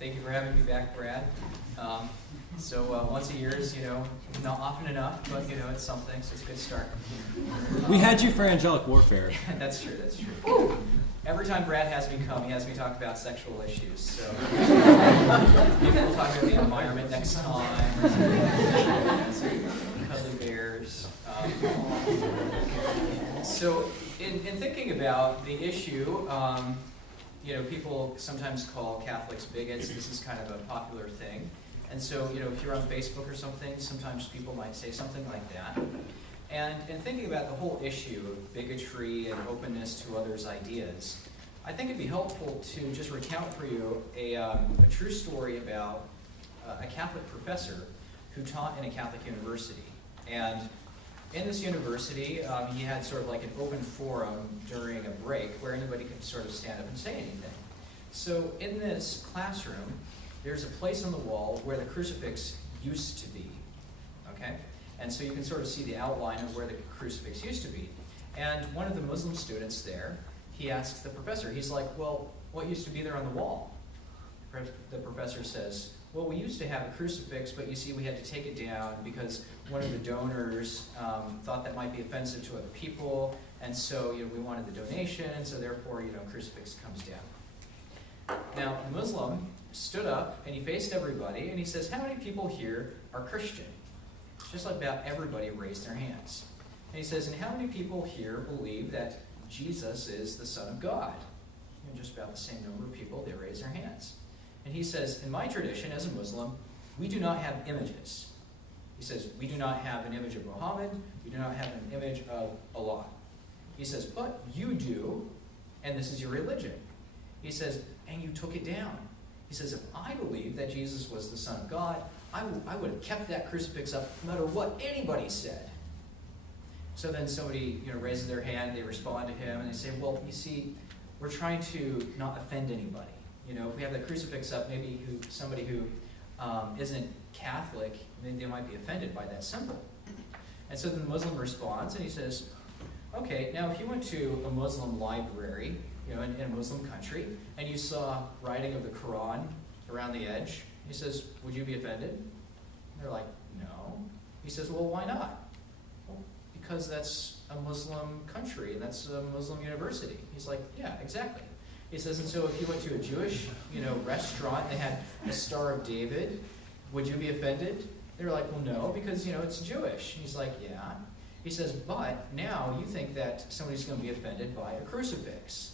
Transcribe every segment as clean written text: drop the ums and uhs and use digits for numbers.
Thank you for having me back, Brad. Once a year is, not often enough, but, it's something, so it's a good start. We had you for angelic warfare. That's true. Every time Brad has me come, he has me talk about sexual issues. So maybe we'll talk about the environment next time. Cuddly bears. In thinking about the issue, people sometimes call Catholics bigots. This is kind of a popular thing. And so, if you're on Facebook or something, sometimes people might say something like that. And in thinking about the whole issue of bigotry and openness to others' ideas, I think it'd be helpful to just recount for you a true story about a Catholic professor who taught in a Catholic university. And in this university, he had sort of like an open forum during a break where anybody could sort of stand up and say anything. So in this classroom, there's a place on the wall where the crucifix used to be, okay? And so you can sort of see the outline of where the crucifix used to be. And one of the Muslim students there, he asks the professor, he's like, well, what used to be there on the wall? The professor says, well, we used to have a crucifix, but you see we had to take it down because one of the donors thought that might be offensive to other people, and so we wanted the donation, and so therefore crucifix comes down. Now, the Muslim stood up and he faced everybody and he says, how many people here are Christian? Just like about everybody raised their hands. And he says, and how many people here believe that Jesus is the Son of God? Just about the same number of people, they raised their hands. And he says, in my tradition as a Muslim, we do not have images. He says, we do not have an image of Muhammad, we do not have an image of Allah. He says, but you do, and this is your religion. He says, and you took it down. He says, if I believed that Jesus was the Son of God, I would have kept that crucifix up no matter what anybody said. So then somebody raises their hand, they respond to him, and they say, well, you see, we're trying to not offend anybody. If we have the crucifix up, maybe somebody who isn't Catholic, they might be offended by that symbol. And so the Muslim responds, and he says, okay, now if you went to a Muslim library, in a Muslim country, and you saw writing of the Quran around the edge, he says, would you be offended? And they're like, no. He says, well, why not? Well, because that's a Muslim country, and that's a Muslim university. He's like, yeah, exactly. He says, and so if you went to a Jewish, restaurant and they had a Star of David, would you be offended? They're like, well, no, because, it's Jewish. He's like, yeah. He says, but now you think that somebody's going to be offended by a crucifix.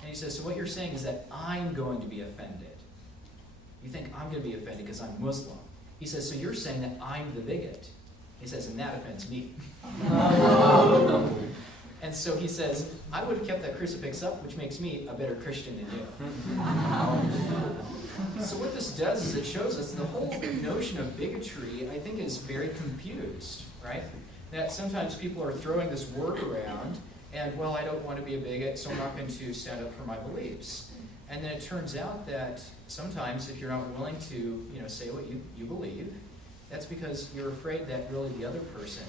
And he says, so what you're saying is that I'm going to be offended. You think I'm going to be offended because I'm Muslim. He says, so you're saying that I'm the bigot. He says, and that offends me. And so he says, I would have kept that crucifix up, which makes me a better Christian than you. So what this does is it shows us the whole notion of bigotry, I think, is very confused, right? That sometimes people are throwing this word around, and, well, I don't want to be a bigot, so I'm not going to stand up for my beliefs. And then it turns out that sometimes if you're not willing to, say what you believe, that's because you're afraid that really the other person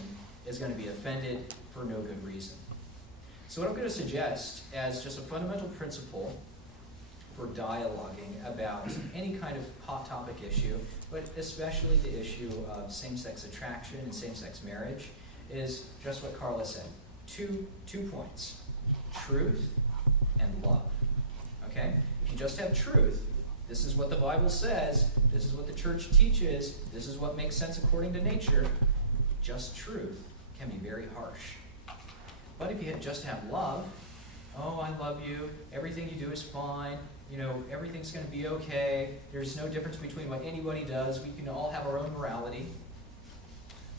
is going to be offended for no good reason. So what I'm going to suggest as just a fundamental principle for dialoguing about any kind of hot topic issue, but especially the issue of same-sex attraction and same-sex marriage, is just what Carla said. Two points: truth and love. Okay? If you just have truth, this is what the Bible says, this is what the church teaches, this is what makes sense according to nature, just truth can be very harsh. But if you just have love, oh, I love you, everything you do is fine, everything's going to be okay, there's no difference between what anybody does, we can all have our own morality.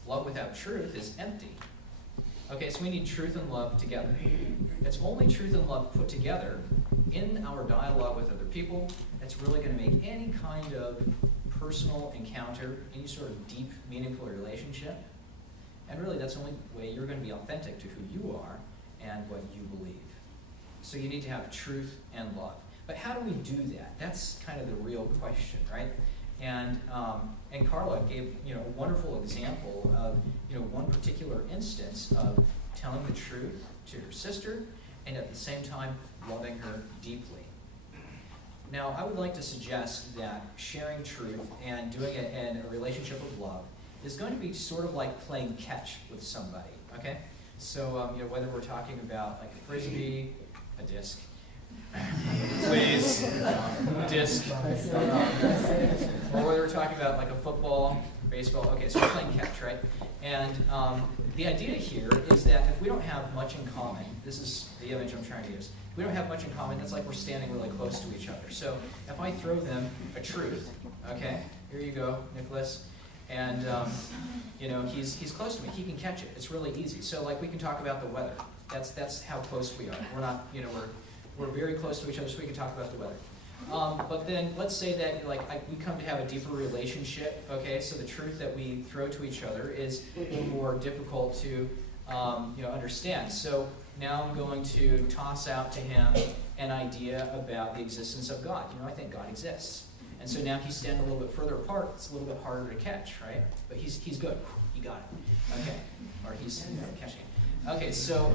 Love without truth is empty. Okay, so we need truth and love together. It's only truth and love put together in our dialogue with other people that's really going to make any kind of personal encounter, any sort of deep, meaningful relationship. And really, that's the only way you're going to be authentic to who you are and what you believe. So you need to have truth and love. But how do we do that? That's kind of the real question, right? And Carla gave a wonderful example of one particular instance of telling the truth to her sister and at the same time loving her deeply. Now, I would like to suggest that sharing truth and doing it in a relationship of love is going to be sort of like playing catch with somebody, okay? So, whether we're talking about like a frisbee, a disc, please, disc, or whether we're talking about like a football, baseball, okay, so we're playing catch, right? And the idea here is that if we don't have much in common, this is the image I'm trying to use, if we don't have much in common, that's like we're standing really close to each other. So if I throw them a truth, okay, here you go, Nicholas, and he's close to me, he can catch it, it's really easy. So like we can talk about the weather, that's how close we are. We're not, we're very close to each other, so we can talk about the weather. But then let's say that we come to have a deeper relationship, okay, so the truth that we throw to each other is a little more difficult to understand. So now I'm going to toss out to him an idea about the existence of God. I think God exists. And so now he's standing a little bit further apart, it's a little bit harder to catch, right? But he's good, he got it, okay, or he's catching it. Okay, so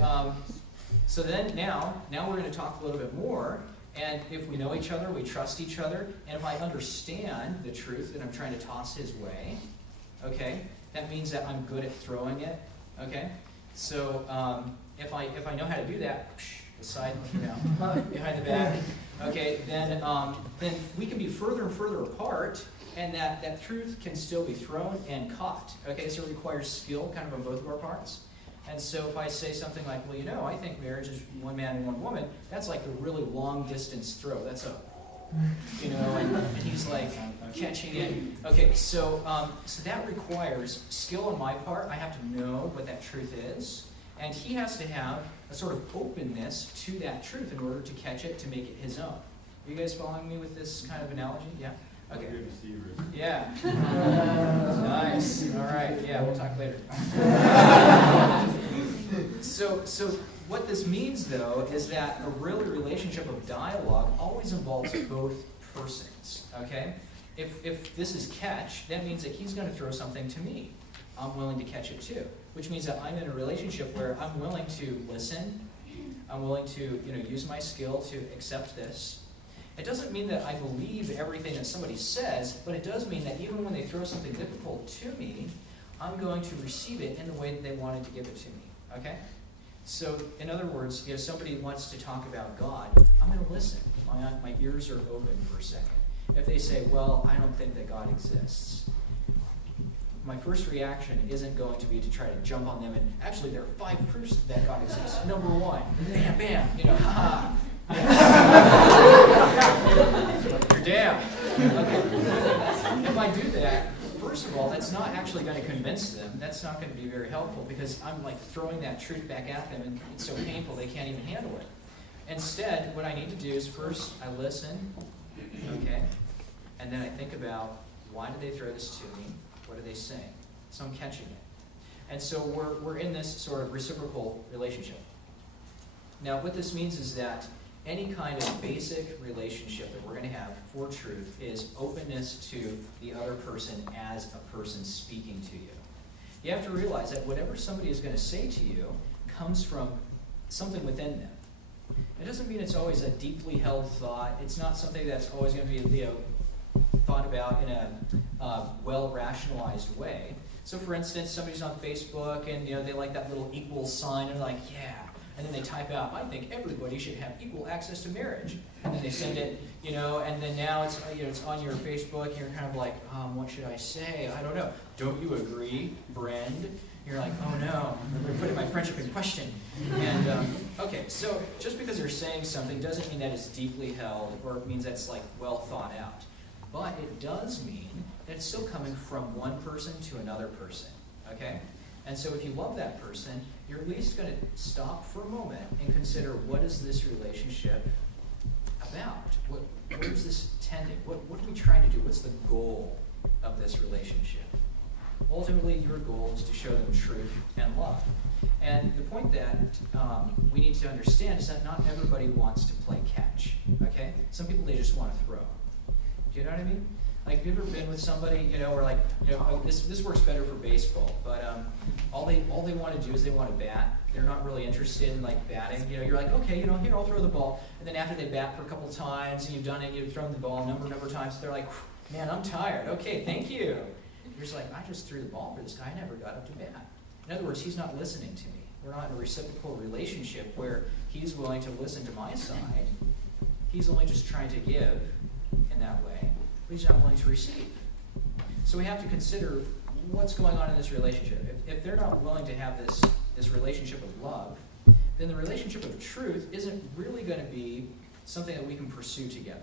then now we're going to talk a little bit more. And if we know each other, we trust each other, and if I understand the truth that I'm trying to toss his way, okay, that means that I'm good at throwing it, okay? So if I know how to do that, the side, behind the back, okay, then we can be further and further apart, and that truth can still be thrown and caught, okay? So it requires skill kind of on both of our parts. And so if I say something like, well, I think marriage is one man and one woman, that's like a really long distance throw. That's and he's like catching it. Okay, so that requires skill on my part. I have to know what that truth is. And he has to have a sort of openness to that truth in order to catch it, to make it his own. Are you guys following me with this kind of analogy? Yeah? Okay. Yeah. Nice. All right. Yeah, we'll talk later. So what this means, though, is that a real relationship of dialogue always involves both persons. Okay? If this is catch, that means that he's going to throw something to me. I'm willing to catch it too, which means that I'm in a relationship where I'm willing to listen. I'm willing to use my skill to accept this. It doesn't mean that I believe everything that somebody says, but it does mean that even when they throw something difficult to me, I'm going to receive it in the way that they wanted to give it to me. Okay? So, in other words, if somebody wants to talk about God, I'm going to listen. My ears are open for a second. If they say, well, I don't think that God exists, my first reaction isn't going to be to try to jump on them and, actually, there are 5 proofs that God exists. Number 1, bam, bam, ha-ha. You're damned. Okay. If I do that, first of all, that's not actually going to convince them. That's not going to be very helpful because I'm like throwing that truth back at them and it's so painful they can't even handle it. Instead, what I need to do is first I listen, okay, and then I think about why did they throw this to me? What are they saying? So I'm catching it. And so we're in this sort of reciprocal relationship. Now, what this means is that any kind of basic relationship that we're going to have for truth is openness to the other person as a person speaking to you. You have to realize that whatever somebody is going to say to you comes from something within them. It doesn't mean it's always a deeply held thought. It's not something that's always going to be thought about in a well-rationalized way. So, for instance, somebody's on Facebook and they like that little equal sign and they're like, yeah. And then they type out, I think everybody should have equal access to marriage. And then they send it, and then now it's it's on your Facebook, and you're kind of like, what should I say? I don't know. Don't you agree, friend? You're like, oh no, I'm putting my friendship in question. And, okay, so just because they're saying something doesn't mean that it's deeply held or it means that's like well thought out. But it does mean that it's still coming from one person to another person, okay? And so if you love that person, you're at least going to stop for a moment and consider, what is this relationship about? Where is this tending? What are we trying to do? What's the goal of this relationship? Ultimately, your goal is to show them truth and love. And the point that we need to understand is that not everybody wants to play catch, okay? Some people, they just want to throw. Do you know what I mean? Like, have you ever been with somebody, where like, this works better for baseball, but all they want to do is they want to bat, They're not really interested in like batting. You know, you're like, okay, you know, here, I'll throw the ball. And then after they bat for a couple times and you've done it, you've thrown the ball a number of times, they're like, man, I'm tired. Okay, thank you. You're just like, I just threw the ball for this guy. I never got up to bat. In other words, he's not listening to me. We're not in a reciprocal relationship where he's willing to listen to my side. He's only just trying to give in that way, but he's not willing to receive. So we have to consider what's going on in this relationship. If they're not willing to have this relationship of love, then the relationship of truth isn't really going to be something that we can pursue together.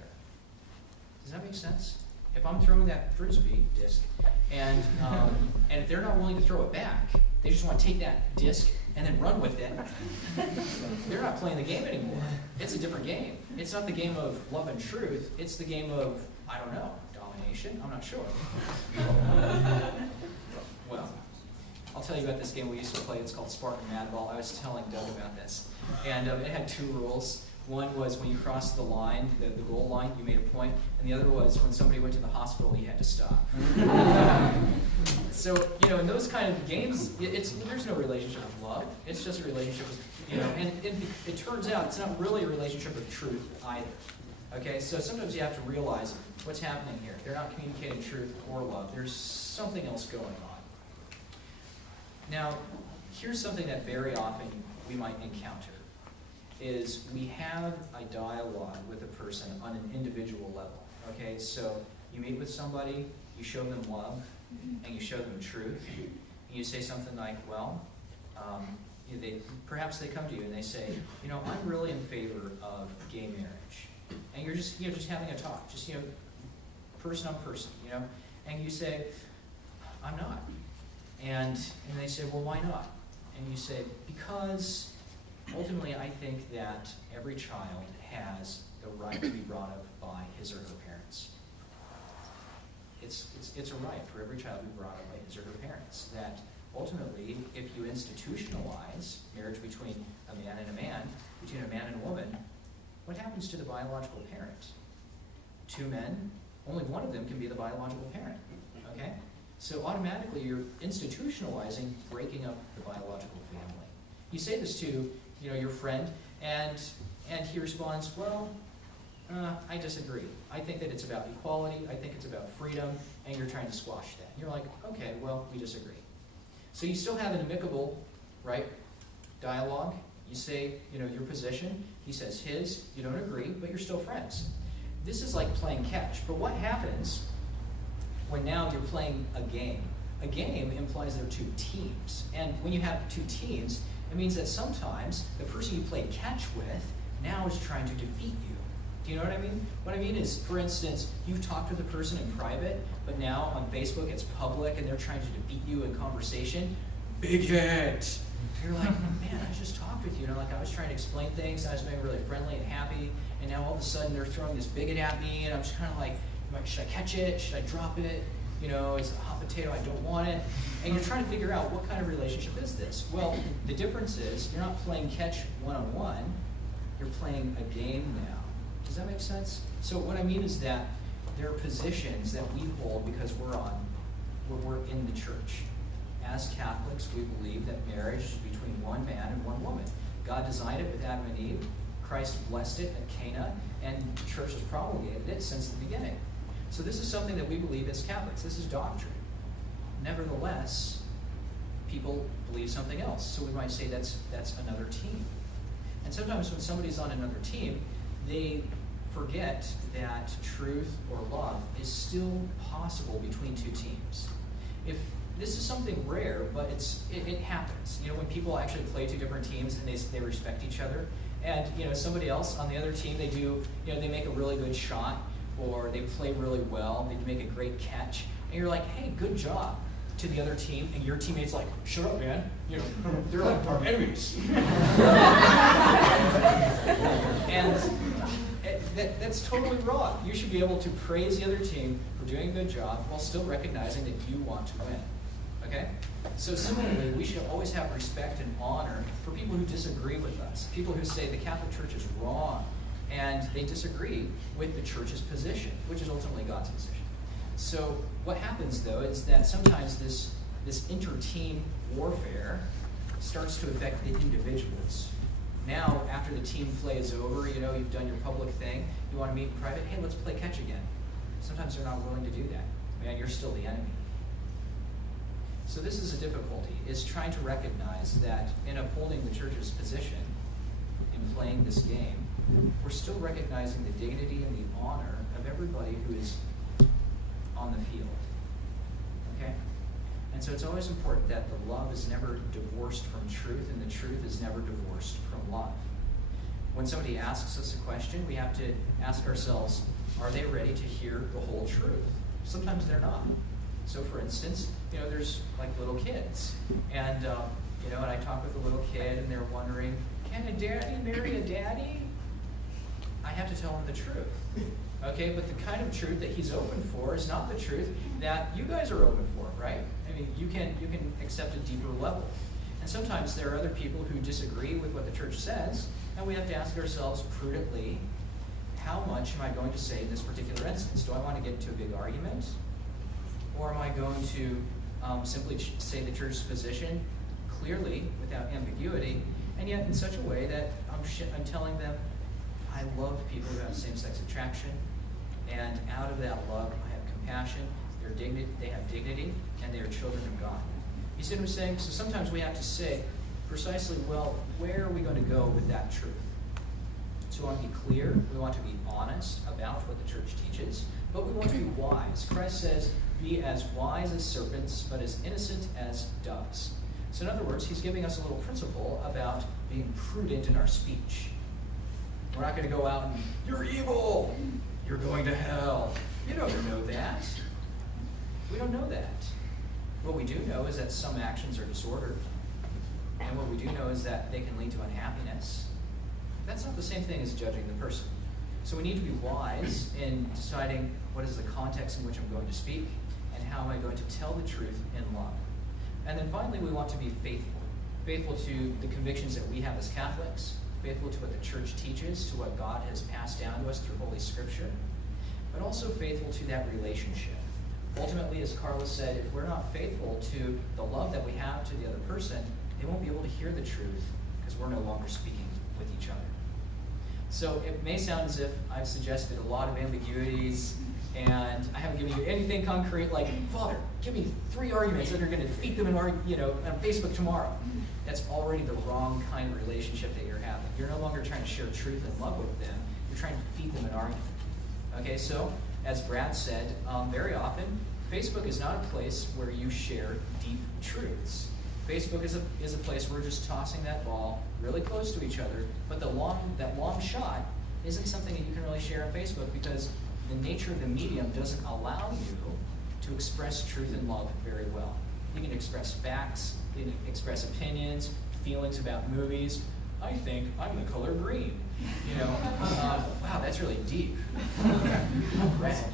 Does that make sense? If I'm throwing that frisbee disc, and if they're not willing to throw it back, they just want to take that disc and then run with it, they're not playing the game anymore. It's a different game. It's not the game of love and truth. It's the game of, I don't know, domination? I'm not sure. Well, I'll tell you about this game we used to play. It's called Spartan Madball. I was telling Doug about this. And it had 2 rules. One was when you crossed the line, the goal line, you made a point. And the other was when somebody went to the hospital, you had to stop. So, you know, in those kind of games, there's no relationship of love. It's just a relationship of, you know, and it turns out it's not really a relationship of truth either. Okay, so sometimes you have to realize what's happening here. They're not communicating truth or love. There's something else going on. Now, here's something that very often we might encounter, is we have a dialogue with a person on an individual level. Okay, so you meet with somebody, you show them love, and you show them truth, and you say something like, well, perhaps they come to you and they say, you know, I'm really in favor of gay marriage. And you're just, you know, just having a talk, just, you know, person on person, you know, and you say, I'm not. And they say, well, why not? And you say, because ultimately I think that every child has the right to be brought up by his or her parents. It's a right for every child to be brought up by his or her parents. That ultimately, if you institutionalize marriage between a man and a man, between a man and a woman, what happens to the biological parent? 2 men, only one of them can be the biological parent. Okay? So automatically you're institutionalizing breaking up the biological family. You say this to, you know, your friend, and he responds, well, I disagree. I think that it's about equality, I think it's about freedom, and you're trying to squash that. And you're like, okay, well, we disagree. So you still have an amicable, right, dialogue. You say, you know, your position, he says his, you don't agree, but you're still friends. This is like playing catch, but what happens when now you're playing a game? A game implies there are 2 teams, and when you have 2 teams, it means that sometimes the person you played catch with now is trying to defeat you. Do you know what I mean? What I mean is, for instance, you've talked with a person in private, but now on Facebook it's public and they're trying to defeat you in conversation. Big hit! You're like, man, I just talked with you. You know, like I was trying to explain things, I was being really friendly and happy, and now all of a sudden they're throwing this bigot at me, and I'm just kind of like, should I catch it? Should I drop it? You know, it's a hot potato, I don't want it. And you're trying to figure out what kind of relationship is this? Well, the difference is you're not playing catch one-on-one, you're playing a game now. Does that make sense? So what I mean is that there are positions that we hold because we're in the church. As Catholics, we believe that marriage is between one man and one woman. God designed it with Adam and Eve. Christ blessed it at Cana, and the church has promulgated it since the beginning. So this is something that we believe as Catholics. This is doctrine. Nevertheless, people believe something else. So we might say that's another team. And sometimes when somebody's on another team, they forget that truth or love is still possible between 2 teams. If this is something rare, but it happens. You know, when people actually play 2 different teams and they respect each other, and you know somebody else on the other team, they make a really good shot, or they play really well, they make a great catch, and you're like, hey, good job, to the other team, and your teammate's like, shut up, man. You know, they're like our enemies. And that's totally wrong. You should be able to praise the other team for doing a good job while still recognizing that you want to win. Okay? So similarly, we should always have respect and honor for people who disagree with us, people who say the Catholic Church is wrong, and they disagree with the Church's position, which is ultimately God's position. So what happens, though, is that sometimes this inter-team warfare starts to affect the individuals. Now, after the team play is over, you've done your public thing, you want to meet in private, hey, let's play catch again. Sometimes they're not willing to do that. Man, you're still the enemy. So this is a difficulty, is trying to recognize that in upholding the church's position in playing this game, we're still recognizing the dignity and the honor of everybody who is on the field. Okay? And so it's always important that the love is never divorced from truth, and the truth is never divorced from love. When somebody asks us a question, we have to ask ourselves, are they ready to hear the whole truth? Sometimes they're not. So for instance, there's like little kids, and and I talk with a little kid, and they're wondering, can a daddy marry a daddy? I have to tell him the truth. Okay, but the kind of truth that he's open for is not the truth that you guys are open for, right? I mean, you can accept a deeper level. And sometimes there are other people who disagree with what the church says, and we have to ask ourselves prudently, how much am I going to say in this particular instance? Do I want to get into a big argument? Or am I going to simply say the church's position clearly, without ambiguity, and yet in such a way that I'm telling them, I love people who have same-sex attraction, and out of that love, I have compassion, they have dignity, and they are children of God. You see what I'm saying? So sometimes we have to say precisely, well, where are we going to go with that truth? So we want to be clear, we want to be honest about what the church teaches, but we want to be wise. Christ says, be as wise as serpents, but as innocent as doves. So in other words, he's giving us a little principle about being prudent in our speech. We're not going to go out and, you're evil, you're going to hell. You don't know that. We don't know that. What we do know is that some actions are disordered, and what we do know is that they can lead to unhappiness. That's not the same thing as judging the person. So we need to be wise in deciding what is the context in which I'm going to speak, and how am I going to tell the truth in love. And then finally, we want to be faithful. Faithful to the convictions that we have as Catholics, faithful to what the church teaches, to what God has passed down to us through Holy Scripture, but also faithful to that relationship. Ultimately, as Carla said, if we're not faithful to the love that we have to the other person, they won't be able to hear the truth because we're no longer speaking with each other. So it may sound as if I've suggested a lot of ambiguities, and I haven't given you anything concrete like, Father, give me 3 arguments that are going to defeat them on Facebook tomorrow. That's already the wrong kind of relationship that you're having. You're no longer trying to share truth and love with them. You're trying to feed them an argument. Okay, so as Brad said, very often, Facebook is not a place where you share deep truths. Facebook is a place where we're just tossing that ball really close to each other, but that long shot isn't something that you can really share on Facebook because the nature of the medium doesn't allow you to express truth and love very well. You can express facts, you can express opinions, feelings about movies. I think I'm the color green. Wow, that's really deep. Red.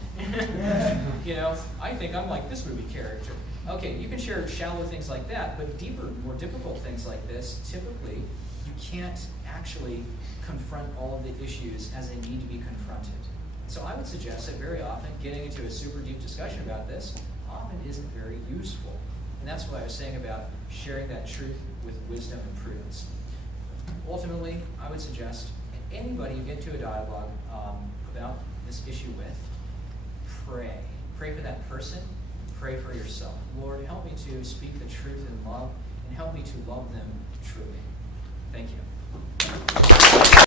I think I'm like this movie character. Okay, you can share shallow things like that, but deeper, more difficult things like this, typically, you can't actually confront all of the issues as they need to be confronted. So I would suggest that very often getting into a super deep discussion about this often isn't very useful. And that's what I was saying about sharing that truth with wisdom and prudence. Ultimately, I would suggest anybody you get into a dialogue about this issue with, pray. Pray for that person. Pray for yourself. Lord, help me to speak the truth in love, and help me to love them truly. Thank you.